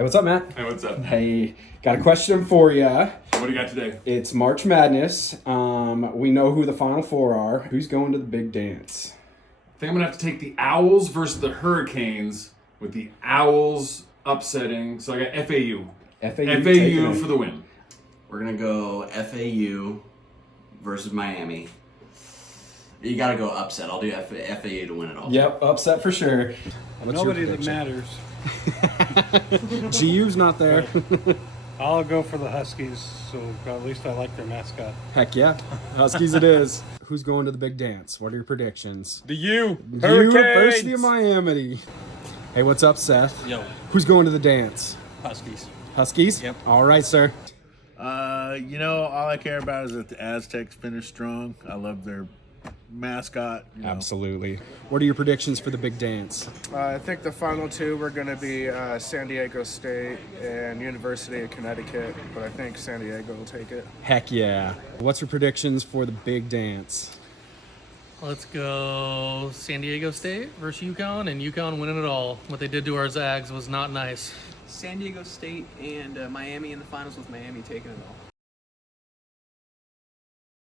Hey, what's up, Matt? Hey, what's up? Hey, got a question for you. What do you got today? It's March Madness. We know who the Final Four are. Who's going to the big dance? I think I'm going to have to take the Owls versus the Hurricanes, with the Owls upsetting. So I got FAU. FAU for the win. We're going to go FAU versus Miami. You got to go upset. I'll do FAU to win it all. Yep, upset for sure. What's Nobody your that prediction? matters. GU's not there. I'll go for the Huskies, so at least I like their mascot. Heck yeah. Huskies it is. Who's going to the big dance? What are your predictions? The U. University of Miami. Hey, what's up, Seth? Yo, Who's going to the dance? Huskies. Huskies? Yep. All right, sir. All I care about is that the Aztecs finish strong. I love their mascot. Absolutely. What are your predictions for the big dance? I think the final two were going to be San Diego State and University of Connecticut, but I think San Diego will take it. Heck yeah. What's your predictions for the big dance? Let's go San Diego State versus UConn, and UConn winning it all. What they did to our Zags was not nice. San Diego State and Miami in the finals, with Miami taking it all.